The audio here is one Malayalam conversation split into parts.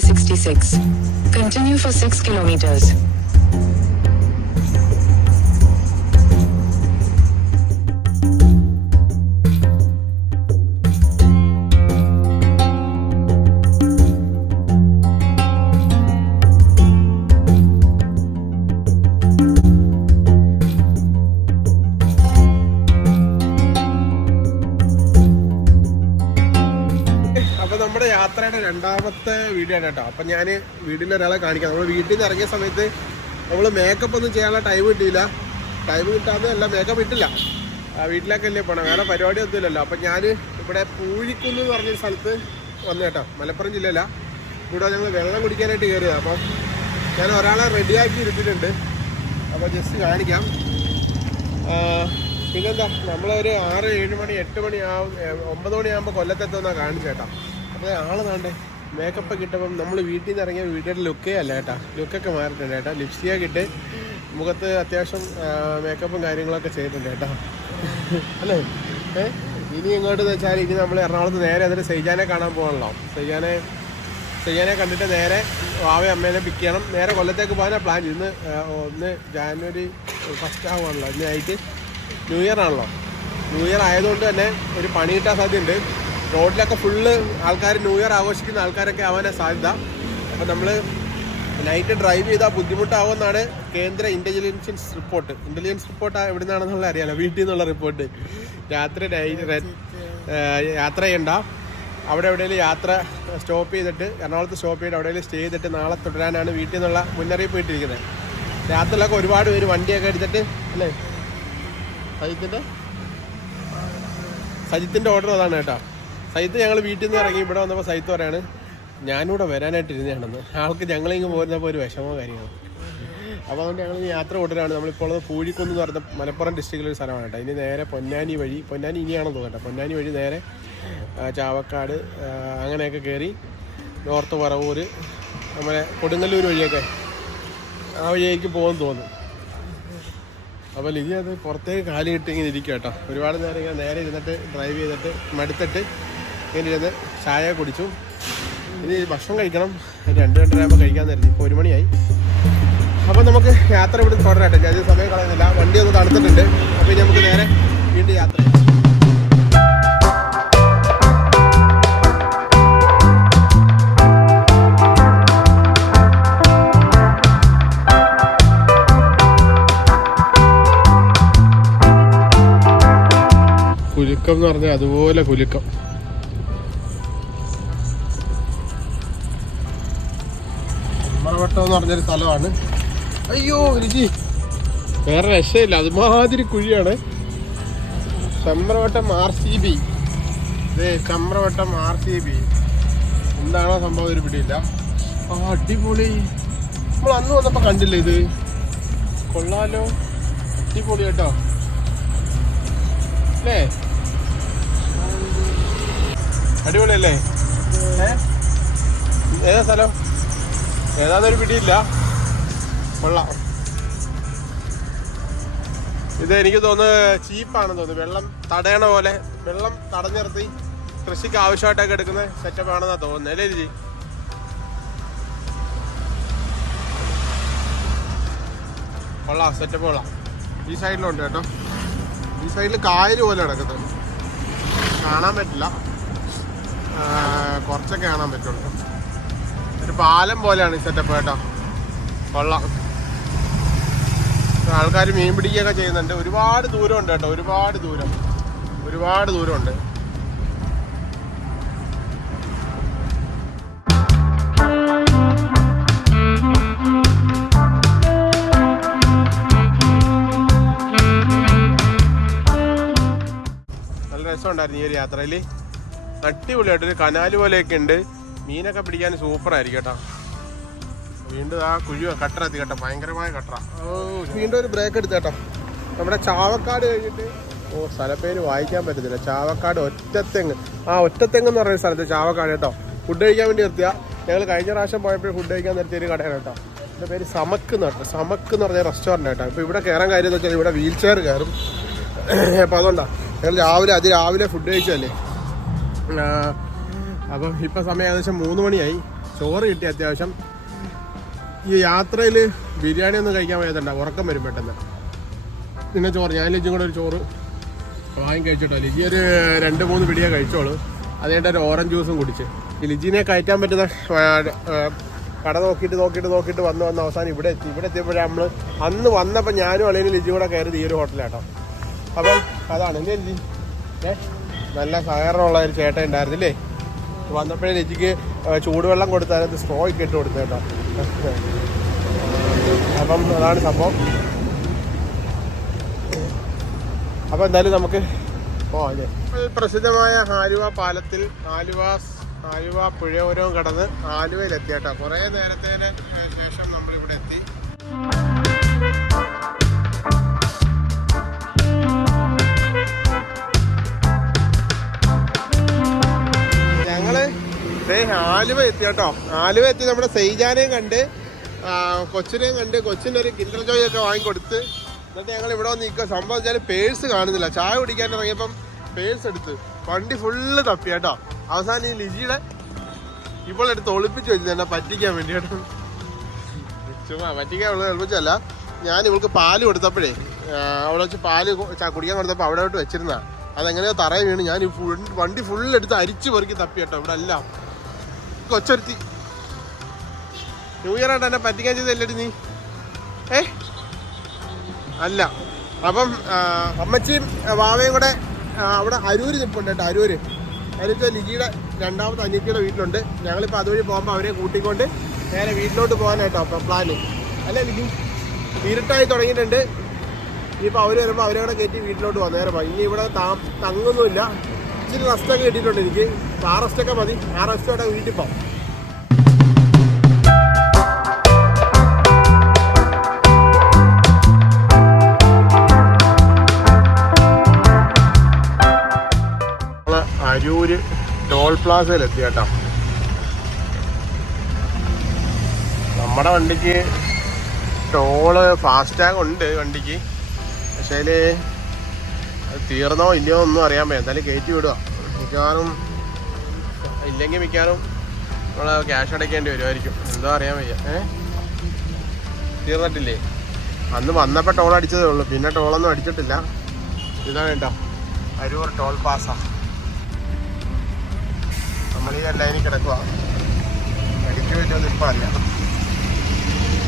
66. Continue for 6 kilometers. അപ്പോൾ നമ്മുടെ യാത്രയുടെ രണ്ടാമത്തെ വീഡിയോ ആണ് കേട്ടോ. അപ്പം ഞാൻ വീട്ടിൽ ഒരാളെ കാണിക്കാം. നമ്മൾ വീട്ടിൽ നിന്ന് ഇറങ്ങിയ സമയത്ത് നമ്മൾ മേക്കപ്പ് ഒന്നും ചെയ്യാനുള്ള ടൈം കിട്ടിയില്ല. ടൈം കിട്ടാതെ മേക്കപ്പ് ഇട്ടില്ല. വീട്ടിലേക്കല്ലേ പോകണം, വേറെ പരിപാടി ഒന്നുമില്ലല്ലോ. അപ്പം ഞാൻ ഇവിടെ പൂഴിക്കുന്ന് എന്ന് പറഞ്ഞൊരു സ്ഥലത്ത് വന്നു കേട്ടോ. മലപ്പുറം ജില്ലയില. ഇവിടെ ഞങ്ങൾ വെള്ളം കുടിക്കാനായിട്ട് കയറിയതാണ്. അപ്പം ഞാൻ ഒരാളെ റെഡിയാക്കി ഇരുത്തിയിട്ടുണ്ട്. അപ്പോൾ ജസ്റ്റ് കാണിക്കാം. പിന്നെന്താ, നമ്മളൊരു 6, 7 മണി 8 മണിയാവും 9 മണിയാകുമ്പോൾ കൊല്ലത്തെത്തുമെന്നാണ് കാണിച്ചേട്ടാ. അപ്പോൾ ആൾ താണ്ടേ മേക്കപ്പ് ഒക്കെ ഇട്ടപ്പം നമ്മൾ വീട്ടിൽ നിന്ന് ഇറങ്ങിയ വീട്ടിൻ്റെ ലുക്കേ അല്ല കേട്ടാ. ലുക്കൊക്കെ മാറിയിട്ടുണ്ട് കേട്ടോ. ലിപ്സ്റ്റിക്കൊക്കെ ഇട്ട് മുഖത്ത് അത്യാവശ്യം മേക്കപ്പും കാര്യങ്ങളൊക്കെ ചെയ്തിട്ടുണ്ട് കേട്ടോ. അല്ലേ? ഇനി ഇങ്ങോട്ട് വെച്ചാൽ ഇനി നമ്മൾ എറണാകുളത്ത് നേരെ അതിന് സെയ്ജാനെ കാണാൻ പോകണല്ലോ. സെയ്ജാനെ കണ്ടിട്ട് നേരെ വാവയെ അമ്മേനെ പിക്ക് ചെയ്യണം. നേരെ കൊല്ലത്തേക്ക് പോകാനാണ് പ്ലാൻ. ഇന്ന് 1 ജാനുവരി 1 ആവുകയാണല്ലോ. ഇന്നായിട്ട് ന്യൂ ഇയർ ആണല്ലോ. ന്യൂ ഇയർ ആയതുകൊണ്ട് തന്നെ ഒരു പണി കിട്ടാൻ സാധ്യതയുണ്ട്. റോഡിലൊക്കെ ഫുള്ള് ആൾക്കാർ ന്യൂ ഇയർ ആഘോഷിക്കുന്ന ആൾക്കാരൊക്കെ ആവാനാണ് സാധ്യത. അപ്പോൾ നമ്മൾ നൈറ്റ് ഡ്രൈവ് ചെയ്താൽ ബുദ്ധിമുട്ടാവുമെന്നാണ് കേന്ദ്ര ഇൻ്റലിജൻസ് റിപ്പോർട്ട്. ഇൻ്റലിജൻസ് റിപ്പോർട്ട് എവിടെ നിന്നാണെന്നുള്ള അറിയാലോ, വീട്ടിൽ നിന്നുള്ള റിപ്പോർട്ട്. യാത്ര ചെയ്യണ്ട. അവിടെ എവിടെയെങ്കിലും യാത്ര സ്റ്റോപ്പ് ചെയ്തിട്ട്, എറണാകുളത്ത് സ്റ്റോപ്പ് ചെയ്തിട്ട് എവിടെയെങ്കിലും സ്റ്റേ ചെയ്തിട്ട് നാളെ തുടരാനാണ് വീട്ടിൽ നിന്നുള്ള മുന്നറിയിപ്പ് ഇട്ടിരിക്കുന്നത്. രാത്രിയിലൊക്കെ ഒരുപാട് പേര് വണ്ടിയൊക്കെ എടുത്തിട്ട്, അല്ലേ, സജിത്തിൻ്റെ ഓർഡർ അതാണ് കേട്ടോ. സജിത്ത് ഞങ്ങൾ വീട്ടിൽ നിന്ന് ഇറങ്ങി ഇവിടെ വന്നപ്പോൾ സജിത്ത് പറയാണ് ഞാനിവിടെ വരാനായിട്ട് ഇരുന്നതാണെന്ന്. ആൾക്ക് ഞങ്ങളിങ്ങ് പോരുന്നപ്പോൾ ഒരു വിഷമോ കാര്യങ്ങളോ. അപ്പോൾ അതുകൊണ്ട് ഞങ്ങൾ യാത്ര തുടരാണ്. നമ്മളിപ്പോൾ ഉള്ളത് പൂഴിക്കുന്ന് എന്ന് പറഞ്ഞ മലപ്പുറം ഡിസ്ട്രിക്റ്റിലൊരു സ്ഥലമാണ് കേട്ടോ. ഇനി നേരെ പൊന്നാനി വഴി, പൊന്നാനി ഇനിയാണെന്ന് തോന്നട്ടെ, പൊന്നാനി വഴി നേരെ ചാവക്കാട് അങ്ങനെയൊക്കെ കയറി നോർത്ത് പറവൂർ, നമ്മുടെ കൊടുങ്ങല്ലൂർ വഴിയൊക്കെ ആ വഴിയേക്ക് പോകുമെന്ന് തോന്നുന്നു. അപ്പോൾ ലിജി അത് പുറത്തേക്ക് കാലി കിട്ടി ഇങ്ങനെ ഇരിക്കുക കേട്ടോ. ഒരുപാട് നേരം ഇങ്ങനെ നേരെ ഇരുന്നിട്ട് ഡ്രൈവ് ചെയ്തിട്ട് മടുത്തിട്ട് ഇങ്ങനെ ഇരുന്ന് ചായ കുടിച്ചു. ഇനി ഭക്ഷണം കഴിക്കണം. 2-2:30 ആകുമ്പോൾ കഴിക്കാൻ തരുന്നു. ഇപ്പോൾ 1 മണിയായി. അപ്പോൾ നമുക്ക് യാത്ര ഇവിടെ തുടരട്ടെ. ഞാൻ സമയം കളയുന്നില്ല. വണ്ടി ഒന്ന് തണുത്തിട്ടുണ്ട്. അപ്പോൾ ഇനി നമുക്ക് നേരെ വീണ്ടും യാത്ര ചെയ്യാം. കുലുക്കം എന്ന് പറഞ്ഞാൽ അതുപോലെ കുലുക്കം. ചമ്രവട്ടം എന്ന് പറഞ്ഞൊരു സ്ഥലമാണ്. അയ്യോ രുചി, വേറെ രക്ഷയില്ല, അതുമാതിരി കുഴിയാണ്. ചമ്രവട്ടം RCB. ചമ്രവട്ടം RCB എന്താണോ സംഭവം ഒരു പിടിയില്ല. അടിപൊളി. നമ്മൾ അന്ന് വന്നപ്പോൾ കണ്ടില്ലേ ഇത്? കൊള്ളാലോ, അടിപൊളി കേട്ടോ. അല്ലേ, അടിപൊളിയല്ലേ? ഏതാ സ്ഥലം ഏതാന്നൊരു പിടിയില്ല. കൊള്ളാം. ഇത് എനിക്ക് തോന്നുന്നു ചീപ്പാണെന്ന് തോന്നുന്നു. വെള്ളം തടയണ പോലെ, വെള്ളം തടഞ്ഞു നിർത്തി കൃഷിക്ക് ആവശ്യമായിട്ടൊക്കെ എടുക്കുന്ന സെറ്റപ്പ് ആണെന്നാണ് തോന്നുന്നത്. അല്ലേ രുചി? കൊള്ളാം, സെറ്റപ്പ് കൊള്ളാം. ഈ സൈഡിലുണ്ട് കേട്ടോ. ഈ സൈഡിൽ കായൽ പോലെ കിടക്കുന്നത് കാണാൻ പറ്റില്ല, കുറച്ചൊക്കെ കാണാൻ പറ്റുള്ളൂ. ഒരു പാലം പോലെയാണ് ഈ സെറ്റപ്പ് കേട്ടോ. കൊള്ളാം. ആൾക്കാർ മീൻ പിടിക്കുകയൊക്കെ ചെയ്യുന്നുണ്ട്. ഒരുപാട് ദൂരമുണ്ട് കേട്ടോ, ഒരുപാട് ദൂരമുണ്ട്. നല്ല രസമുണ്ടായിരുന്നു ഈ ഒരു യാത്രയിൽ. അടിപൊളിയായിട്ടൊരു കനാല് പോലെയൊക്കെ ഉണ്ട്. മീനൊക്കെ പിടിക്കാൻ സൂപ്പറായിരിക്കും കേട്ടോ. വീണ്ടും ആ കട്ടറ എത്തി കേട്ടോ, ഭയങ്കരമായ കട്ടറ. വീണ്ടും ഒരു ബ്രേക്ക് എടുത്ത് കേട്ടോ. നമ്മുടെ ചാവക്കാട് കഴിഞ്ഞിട്ട്, സ്ഥലപ്പേര് വായിക്കാൻ പറ്റത്തില്ല, ചാവക്കാട് ഒറ്റത്തെങ്ങ്. ഒറ്റത്തെങ്ങ് എന്ന് പറയുന്ന സ്ഥലത്ത് ചാവക്കാട് കേട്ടോ. ഫുഡ് കഴിക്കാൻ വേണ്ടി നിർത്തിയാൽ ഞങ്ങൾ കഴിഞ്ഞ പ്രാവശ്യം പോയപ്പോൾ ഫുഡ് കഴിക്കാൻ നിർത്തിയൊരു കടയാണ് കേട്ടോ. എൻ്റെ പേര് സമക്ക് എന്ന് പറഞ്ഞ റെസ്റ്റോറൻറ്റ് കേട്ടോ. ഇപ്പോൾ ഇവിടെ കയറാൻ കാര്യം എന്ന് വെച്ചാൽ ഇവിടെ വീൽ ചെയർ കയറും. അപ്പോൾ അതുകൊണ്ടാണ് ഞങ്ങൾ അതിരാവിലെ ഫുഡ് കഴിച്ചതല്ലേ. അപ്പം ഇപ്പം സമയം ഏകദേശം 3 മണിയായി. ചോറ് കിട്ടി അത്യാവശ്യം. ഈ യാത്രയിൽ ബിരിയാണി ഒന്നും കഴിക്കാൻ വയ്യാത്തണ്ട, ഉറക്കം വരും പെട്ടെന്ന്. പിന്നെ ചോറ്, ഞാൻ ലിജും കൂടെ ഒരു ചോറ് വാങ്ങി കഴിച്ചിട്ടോ. ലിജി ഒരു 2-3 പിടിയെ കഴിച്ചോളൂ. അത് കഴിഞ്ഞിട്ട് ഒരു ഓറഞ്ച് ജ്യൂസും കുടിച്ച്. ഈ ലിജിനെ കയറ്റാൻ പറ്റുന്ന കട നോക്കിയിട്ട് വന്ന് അവസാനം ഇവിടെ എത്തിയപ്പോഴേ നമ്മൾ അന്ന് വന്നപ്പോൾ ഞാനും അല്ലെങ്കിൽ ലിജി കൂടെ കയറി ഈ ഒരു ഹോട്ടലാട്ടോ. അപ്പം അതാണ് എൻ്റെ ലിജി നല്ല സഹകരണമുള്ള ഒരു ചേട്ടൻ ഉണ്ടായിരുന്നില്ലേ. വന്നപ്പോഴേ ലിജിക്ക് ചൂടുവെള്ളം കൊടുത്ത് അതിനകത്ത് സ്ട്രോ ഒക്കെ ഇട്ട് കൊടുത്തു കേട്ടോ. അപ്പം അതാണ് സംഭവം. അപ്പം എന്തായാലും നമുക്ക് പോവാം അല്ലേ. പ്രസിദ്ധമായ ആലുവ പാലത്തിൽ ആലുവ പുഴയോരവും കടന്ന് ആലുവയിലെത്തി കേട്ടോ. കുറേ നേരത്തേന് ശേഷം നമ്മളിവിടെ എത്തി. ഞങ്ങള് ആലുവ എത്തി കേട്ടോ. ആലുവ എത്തി നമ്മുടെ സെയ്ജാനെയും കണ്ട് കൊച്ചിനെയും കണ്ട് കൊച്ചിനൊരു കിൻഡർ ജോയ് ഒക്കെ വാങ്ങിക്കൊടുത്ത് എന്നിട്ട് ഞങ്ങൾ ഇവിടെ വന്ന് നിൽക്കുക. സംഭവം വെച്ചാൽ പേഴ്സ് കാണുന്നില്ല. ചായ കുടിക്കാൻ ഇറങ്ങിയപ്പം പേഴ്സ് എടുത്ത് വണ്ടി ഫുള്ള് തപ്പി കേട്ടോ. അവസാനം ഈ ലിജിയുടെ ഇപ്പോൾ എടുത്ത് ഒളിപ്പിച്ച് വെച്ചു എന്നെ പറ്റിക്കാൻ വേണ്ടി കേട്ടോ. ചുമ്മാ പറ്റിക്കാൻ ഒളിപ്പിച്ചല്ല, ഞാൻ ഇവൾക്ക് പാല് കൊടുത്തപ്പോഴേ അവിടെ വെച്ച് പാല് കുടിക്കാൻ കൊടുത്തപ്പോൾ അവിടെ വിട്ട് വെച്ചിരുന്നതാണ്. അതെങ്ങനെയോ തറയെ വീണ് ഞാൻ വണ്ടി ഫുള്ളെടുത്ത് അരിച്ചു പെറുക്കി തപ്പി കേട്ടോ. ഇവിടെ എല്ലാം കൊച്ചൊരുത്തി ന്യൂ ഇയർ ആയിട്ട് എന്നെ പറ്റിക്കാൻ ചെയ്തല്ലേടി നീ അല്ല. അപ്പം അമ്മച്ചിയും വാവയും കൂടെ അവിടെ അരൂര് നിൽപ്പുണ്ട് കേട്ടോ. അരൂര് ലിജിയുടെ രണ്ടാമത്തെ അനിയത്തിയുടെ വീട്ടിലുണ്ട്. ഞങ്ങളിപ്പോൾ അതുവഴി പോകുമ്പോൾ അവരെ കൂട്ടിക്കൊണ്ട് നേരെ വീട്ടിലോട്ട് പോകാനായിട്ടോ അപ്പം പ്ലാന്. അല്ലേ ലിജി? ഇരുട്ടായി തുടങ്ങിയിട്ടുണ്ട്. ഇനിയിപ്പോൾ അവർ വരുമ്പോൾ അവരെ കൂടെ കയറ്റി വീട്ടിലോട്ട് പോകാം. നേരെ പോയി. ഇനി ഇവിടെ തങ്ങൊന്നുമില്ല. ഇച്ചിരി റെസ്റ്റൊക്കെ കിട്ടിയിട്ടുണ്ട് എനിക്ക്. ആ റെസ്റ്റൊക്കെ മതി. ആ റെസ്റ്റോടെ വീട്ടിൽ പോകാം. അരൂര് ടോൾ പ്ലാസയിലെത്തി കേട്ടോ. നമ്മുടെ വണ്ടിക്ക് ടോള് ഫാസ്റ്റാഗ് ഉണ്ട് വണ്ടിക്ക്. പക്ഷേ അത് തീർന്നോ ഇല്ലയോ ഒന്നും അറിയാൻ പറ്റും. എന്തായാലും കയറ്റി വിടുക. മിക്കവാറും ഇല്ലെങ്കിൽ നമ്മൾ ക്യാഷ് അടയ്ക്കേണ്ടി വരുമായിരിക്കും. എന്തോ അറിയാൻ വയ്യ. തീർന്നിട്ടില്ലേ? അന്ന് വന്നപ്പോൾ ടോൾ അടിച്ചതേ ഉള്ളൂ, പിന്നെ ടോളൊന്നും അടിച്ചിട്ടില്ല. ഇതാണ് കേട്ടോ അരൂർ ടോൾ പാസ. നമ്മളീ ലൈനിൽ കിടക്കുക. അടിച്ചു പറ്റുമെന്ന് ഇപ്പം അറിയാം.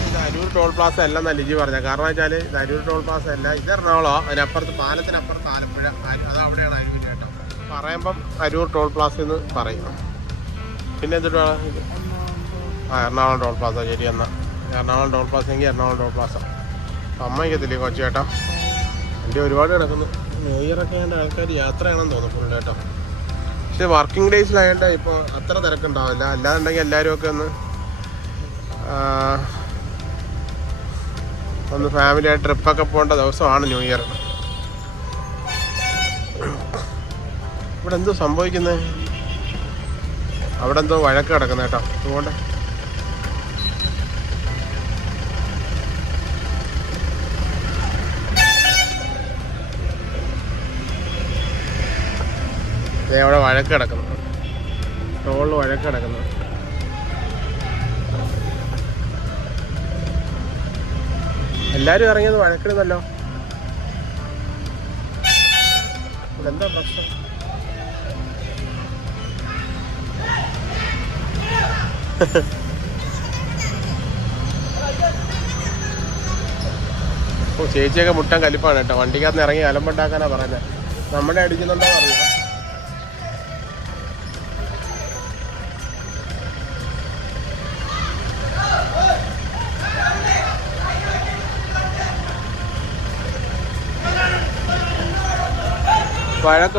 ഇത് അരൂർ ടോൾ പ്ലാസ അല്ല എന്നാണ് ലിജി പറഞ്ഞത്. കാരണം വെച്ചാൽ ഇത് അരൂർ ടോൾ പ്ലാസ അല്ല, ഇത് എറണാകുളമാണ്. അതിനപ്പുറത്ത് പാലത്തിനപ്പുറത്ത് ആലപ്പുഴ, അത് അവിടെയാണ് അരൂർ കേട്ടോ. പറയുമ്പം അരൂർ ടോൾ പ്ലാസ എന്ന് പറയും. പിന്നെ എന്തിട്ടാ ഇത്? Ernakulam toll plaza. ശരി എന്നാൽ എറണാകുളം ടോൾ പ്ലാസ എങ്കിൽ എറണാകുളം ടോൾ പ്ലാസ. അമ്മയ്ക്കത്തില്ലേ കൊച്ചു ചേട്ടാ. വണ്ടി ഒരുപാട് കിടക്കുന്നു. ന്യൂ ഇയറൊക്കെ ആയതുകൊണ്ട് ആൾക്കാർ യാത്ര ചെയ്യണമെന്ന് തോന്നുന്നു ഫുൾ കേട്ടോ. പക്ഷേ വർക്കിംഗ് ഡേയ്സിലായതുകൊണ്ട് ഇപ്പോൾ അത്ര തിരക്കുണ്ടാവില്ല. അല്ലാതുണ്ടെങ്കിൽ എല്ലാവരും ഒക്കെ ഒന്ന് ഫാമിലിയായിട്ട് ട്രിപ്പൊക്കെ പോകേണ്ട ദിവസമാണ് ന്യൂ ഇയർ. ഇവിടെ എന്തോ സംഭവിക്കുന്നത്? അവിടെ എന്തോ വഴക്ക് കിടക്കുന്ന കേട്ടോ. അതുകൊണ്ട് അവിടെ വഴക്ക് കിടക്കുന്നു. ടോളിൽ വഴക്ക് കിടക്കുന്നു. എല്ലാവരും ഇറങ്ങിയത് വഴക്കിടുന്നല്ലോ. ഇവിടെ എന്താ പ്രശ്നം? ഓ ചേച്ചിയൊക്കെ മുട്ടാൻ കലിപ്പാണ് കേട്ടോ. വണ്ടിക്കകത്ത് ഇറങ്ങി അലമ്പുണ്ടാക്കാനാ പറയുന്നത്. നമ്മളെ അടിക്കുന്നുണ്ടോ അറിയാം. വഴക്ക്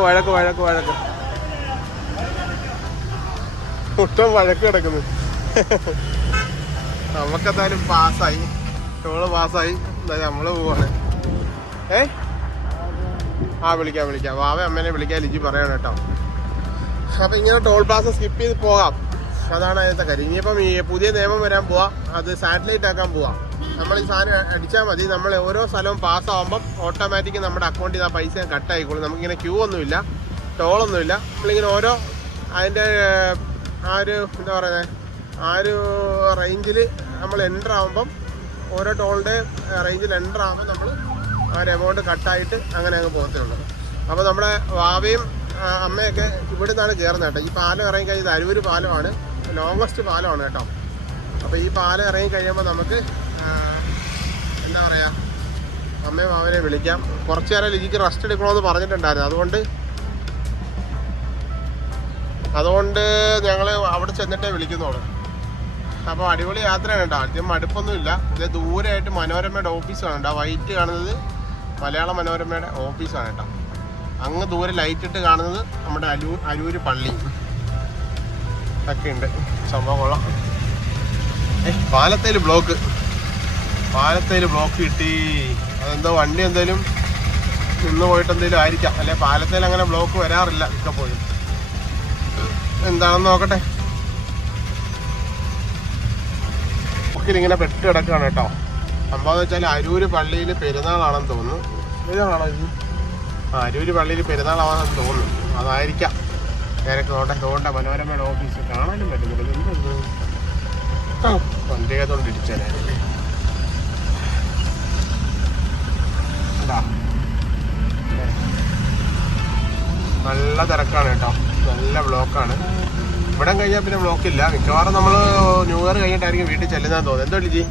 മുട്ടം വഴക്ക് കിടക്കുന്നു. നമുക്കെന്തായാലും പാസ്സായി, ടോള് പാസ്സായി. എന്തായാലും നമ്മള് പോവാണ്. വിളിക്കാം. വാവ അമ്മേനെ വിളിക്കാൻ ലിജി പറയണം കേട്ടോ. അപ്പം ഇങ്ങനെ ടോൾ പ്ലാസ സ്കിപ്പ് ചെയ്ത് പോകാം. അതാണ് അതിനകത്തെ കാര്യം. ഇനിയിപ്പം ഈ പുതിയ നിയമം വരാൻ പോവാം. അത് സാറ്റലൈറ്റ് ആക്കാൻ പോവാം. നമ്മൾ ഈ സാധനം അടിച്ചാൽ മതി. നമ്മൾ ഓരോ സ്ഥലവും പാസ്സാകുമ്പം ഓട്ടോമാറ്റിക് നമ്മുടെ അക്കൗണ്ടിൽ നിന്ന് ആ പൈസ കട്ടായിക്കോളും. നമുക്കിങ്ങനെ ക്യൂ ഒന്നുമില്ല, ടോളൊന്നുമില്ല. നമ്മളിങ്ങനെ ഓരോ അതിൻ്റെ ആ ഒരു എന്താ പറയുന്നത് ആ ഒരു റേഞ്ചിൽ നമ്മൾ എൻ്റർ ആകുമ്പം ഓരോ ടോളിൻ്റെ റേഞ്ചിൽ എൻ്റർ ആകുമ്പോൾ നമ്മൾ ആ ഒരു എമൗണ്ട് കട്ടായിട്ട് അങ്ങനെ അങ്ങ് പോകത്തുള്ളൂ. അപ്പോൾ നമ്മുടെ വാവയും അമ്മയൊക്കെ ഇവിടെ നിന്നാണ് കയറുന്നത് കേട്ടോ. ഈ പാലം ഇറങ്ങി കഴിഞ്ഞത് അരൂര് പാലമാണ്, ലോങ്ങസ്റ്റ് പാലമാണ് കേട്ടോ. അപ്പോൾ ഈ പാലം ഇറങ്ങി കഴിയുമ്പോൾ നമുക്ക് എന്താ പറയുക, അമ്മയും മാവനെ വിളിക്കാം. കുറച്ച് നേരം ലിജിക്ക് റെസ്റ്റ് എടുക്കണമെന്ന് പറഞ്ഞിട്ടുണ്ടായിരുന്നു. അതുകൊണ്ട് ഞങ്ങൾ അവിടെ ചെന്നിട്ടേ വിളിക്കുന്നുള്ളൂ. അപ്പോൾ അടിപൊളി യാത്രയാണ് കേട്ടോ. ആദ്യം മടുപ്പൊന്നുമില്ല. ഇത് ദൂരെയായിട്ട് മനോരമയുടെ ഓഫീസാണ് കേട്ടോ. വൈറ്റ് കാണുന്നത് മലയാള മനോരമയുടെ ഓഫീസാണ് കേട്ടോ. അങ്ങ് ദൂരെ ലൈറ്റ് ഇട്ട് കാണുന്നത് നമ്മുടെ അരൂര് പള്ളി ഒക്കെ ഉണ്ട്. സംഭവം കൊള്ളാം. പാലത്തേൽ ബ്ലോക്ക് കിട്ടി. അതെന്തോ വണ്ടി എന്തേലും നിന്ന് പോയിട്ട് എന്തെങ്കിലും ആയിരിക്കാം. അല്ലെ പാലത്തേൽ അങ്ങനെ ബ്ലോക്ക് വരാറില്ല മിക്കപ്പോഴും. എന്താണെന്ന് നോക്കട്ടെ. ഇങ്ങനെ പെട്ട് കിടക്കുകയാണ് കേട്ടോ. സംഭവം എന്ന് വെച്ചാൽ അരൂര് പള്ളിയിൽ പെരുന്നാളാണെന്ന് തോന്നുന്നു. പെരുന്നാളാണോ ഇത്? അരൂര് പള്ളിയിൽ പെരുന്നാളാണെന്ന് തോന്നുന്നു. അതായിരിക്കാം. നേരൊക്കെ നോട്ടെ മനോരമയുടെ ഓഫീസ് കാണാനും പറ്റുന്നില്ല. എന്ത് വണ്ടിയതുകൊണ്ട് ഇടിച്ചേനെ. നല്ല തിരക്കാണ് കേട്ടോ. നല്ല ബ്ലോക്കാണ്. ഇവിടെ കഴിഞ്ഞാൽ പിന്നെ ബ്ലോക്കില്ല. മിക്കവാറും നമ്മൾ ന്യൂ ഇയർ കഴിഞ്ഞിട്ടായിരിക്കും വീട്ടിൽ ചെല്ലുന്നതെന്ന് തോന്നുന്നു. എന്തോ ലിജി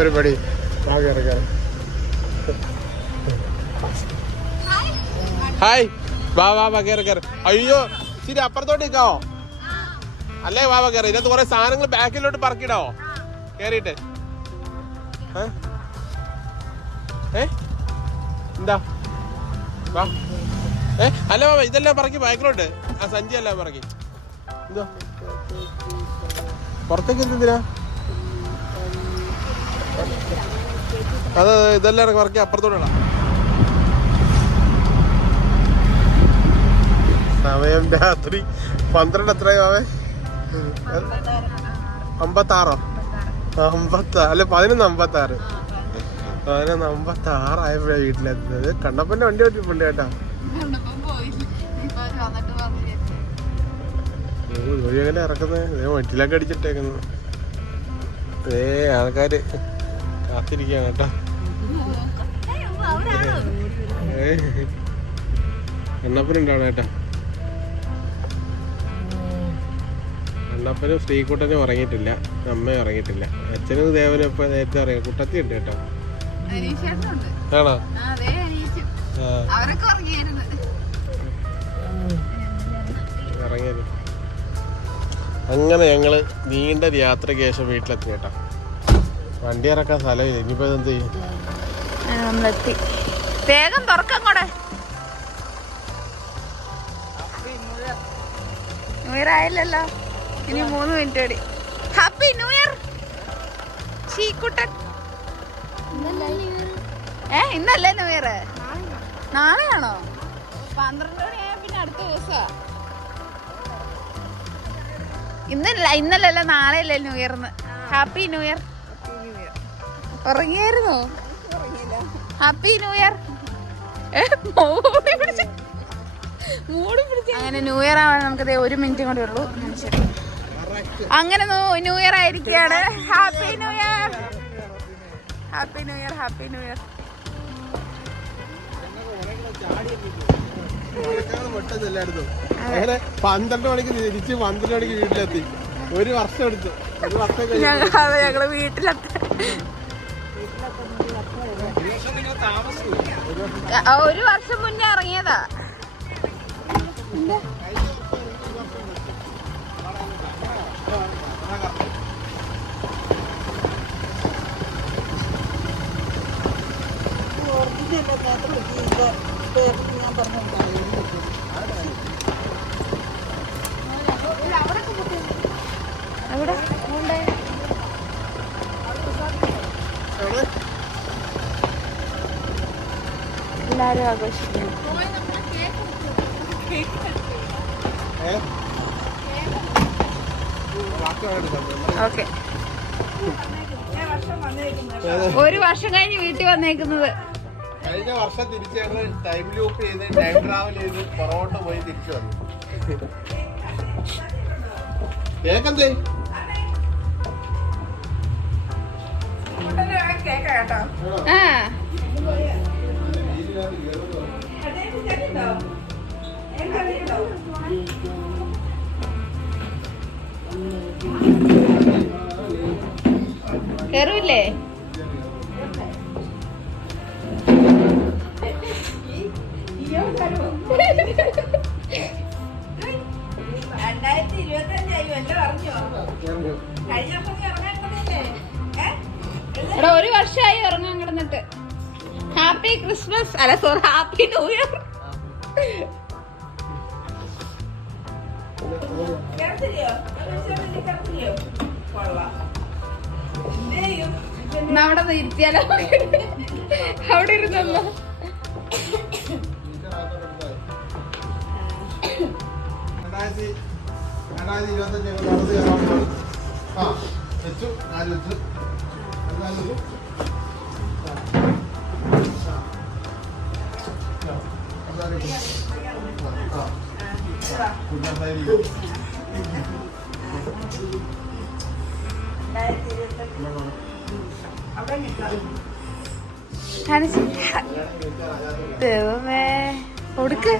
ഒരുപടി ഹായ് വാ കയറി. അയ്യോ ശരി, അപ്പുറത്തോട്ട് നിൽക്കാവോ? അല്ലേ വാ കയറി. ഇതിനകത്ത് കുറെ സാധനങ്ങൾ ബാക്കിലോട്ട് പറക്കിടാവോ കേറിയിട്ട്? എന്താ വാ. അല്ല വാ, ഇതെല്ലാം പറക്കി ബാക്കിലോട്ട്. ആ സഞ്ചി എല്ലാം പറക്കി. എന്തോ പുറത്തേക്ക് എന്തിനാ? അത് ഇതെല്ലാം പറക്കി അപ്പുറത്തോട്ടാ. സമയം രാത്രി 12 എത്രയോ ആവേ? 56 അല്ല 11:56. 11:56 ആയപ്പോഴാണ് വീട്ടിലെത്തുന്നത്. കണ്ണപ്പന്റെ വണ്ടി ഓട്ടി പുള്ളി കേട്ടാ. എങ്ങനെ ഇറക്കുന്നത്? മറ്റിലൊക്കെ അടിച്ചിട്ടേക്കുന്നു. ആൾക്കാര് കാത്തിരിക്കാണ് കേട്ടോ. കണ്ണപ്പനുണ്ടാവണം കേട്ടാ. കണ്ണപ്പനും ശ്രീകുട്ടനും ഉറങ്ങിയിട്ടില്ല, അമ്മയും ഉറങ്ങിയിട്ടില്ല. അച്ഛനും ദേവനും ഇപ്പൊ നേരത്തെ ഉറങ്ങി. കുട്ടത്തി ഉണ്ട് കേട്ടോ. ആണോ? ഇറങ്ങിയത്. അങ്ങനെ ഞങ്ങള് നീണ്ട യാത്രയ്ക്ക് ശേഷം വീട്ടിലെത്തി കേട്ടോ. വണ്ടി ഇറക്കാൻ സ്ഥലമില്ല. ഇനിയിപ്പോ എന്ത് ചെയ്യും? വേഗം തുറക്കങ്ങോടെ. ന്യൂ ഇയർ ആയില്ലല്ലോ, ഇനി 3 മിനിറ്റ് കൂടി. Happy new year Cheekkuttan. ഇന്നല്ലേ ന്യൂ ഇയർ? നാളെയാണോ? 12 മണിയായ പിന്നെ അടുത്ത ദിവസാ. ഇന്നല്ലല്ലോ, നാളെയല്ലേ ന്യൂ ഇയർന്ന്. Happy new year. ഉറങ്ങിയായിരുന്നോ? Happy new year. അങ്ങനെ ന്യൂ ഇയർ ആവാൻ നമുക്ക് 1 മിനിറ്റ് കൂടെ ഉള്ളൂ. അങ്ങനെ ന്യൂ ഇയർ ആയിരിക്കുകയാണ്. Happy new year, happy new year, happy new year. അങ്ങനെ 12 മണിക്ക് തിരിച്ച് 12 മണിക്ക് വീട്ടിലെത്തി. 1 വർഷം എടുത്തു. 1 വർഷം ഞങ്ങള് വീട്ടിലെത്തി. 1 വർഷം മുന്നേ ഇറങ്ങിയതാ. എല്ലാരും ആഘോഷിക്കുന്നു. ഓക്കെ, 1 വർഷം കഴിഞ്ഞ് വീട്ടിൽ വന്നേക്കുന്നത്. കഴിഞ്ഞ വർഷം തിരിച്ച് ഞങ്ങൾ ടൈം ലൂപ്പ് ചെയ്ത് ടൈം ട്രാവൽ ചെയ്ത് പുറകോട്ട് പോയി തിരിച്ചു വന്നു. കേക്കെന്തേ? ആ കേറൂല്ലേ? എടാ ഒരു വർഷമായി ഉറങ്ങാൻ കിടന്നിട്ട്. ഹാപ്പി ക്രിസ്മസ് അല്ല സോറി ഹാപ്പി ന്യൂ ഇയർ. അവിടെ ഇരുത്തിയാലോ? അവിടെ ഇരുന്നല്ലോ. ദൈവമേ കൊടുക്ക്.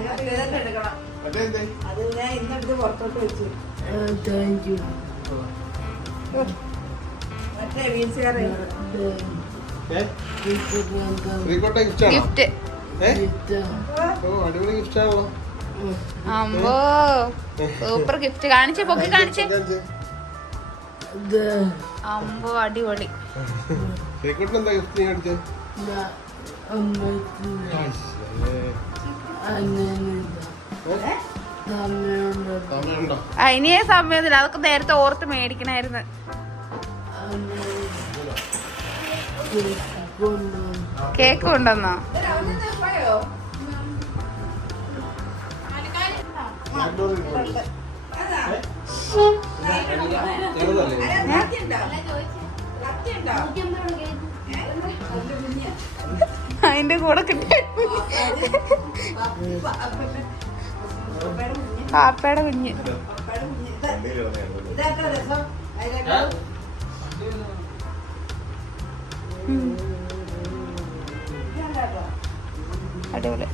ഗിഫ്റ്റ്. അടിപൊളി ഗിഫ്റ്റ് ആണല്ലോ. അമ്പോ സൂപ്പർ ഗിഫ്റ്റ്. കാണിച്ചേ പൊക്കി കാണിച്ചേ. അമ്പോ അടിപൊളി. എന്താ ഗിഫ്റ്റ് കാണിച്ചേ? ഇനിയേ സമയമില്ല. അതൊക്കെ നേരത്തെ ഓർത്ത് മേടിക്കണായിരുന്നു. കേക്ക് കൊണ്ടുവന്നോ? അതിന്റെ കൂടെ കിട്ടി പാപ്പയുടെ കുഞ്ഞ്. അടിപൊളി.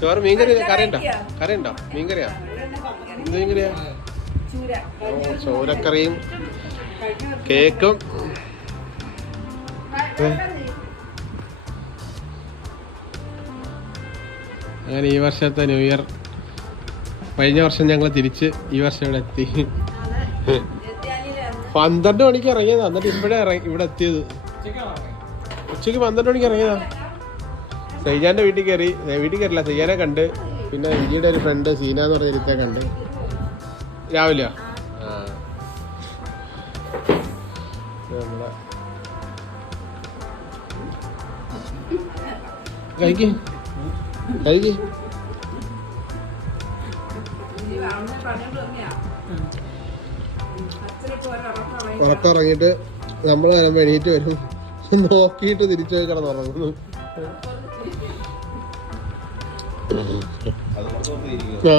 ചോറ് മീൻകറി കറിയുണ്ടോ? കറിയുണ്ടോ? മീൻകറിയാ? എന്ത് മീൻകറിയാ? ചോരക്കറിയും കേക്കും. അങ്ങനെ ഈ വർഷത്തെ ന്യൂ ഇയർ. കഴിഞ്ഞ വർഷം ഞങ്ങൾ തിരിച്ച് ഈ വർഷം ഇവിടെ എത്തി. 12 മണിക്ക് ഇറങ്ങിയതാ. എന്നിട്ട് ഇപ്പോഴേ ഇവിടെ എത്തിയത്. ഉച്ചക്ക് 12 മണിക്ക് ഇറങ്ങിയതാ. സൈജാന്റെ വീട്ടിൽ കയറി. വീട്ടിൽ കയറില്ല, സൈജാനെ കണ്ട്. പിന്നെ ഇജിയുടെ ഒരു ഫ്രണ്ട് സീന എന്ന് പറഞ്ഞ ഇരുത്തെ കണ്ട്. രാവിലെയോ? നമ്മളെ കഴിക്ക് കഴിക്ക്. ഉറക്കമിറങ്ങിയിട്ട് നമ്മൾ വരുമ്പോൾ എണീറ്റ് വരും. നോക്കിയിട്ട് തിരിച്ചു പോയി കിടന്നുറങ്ങുന്നു. ആ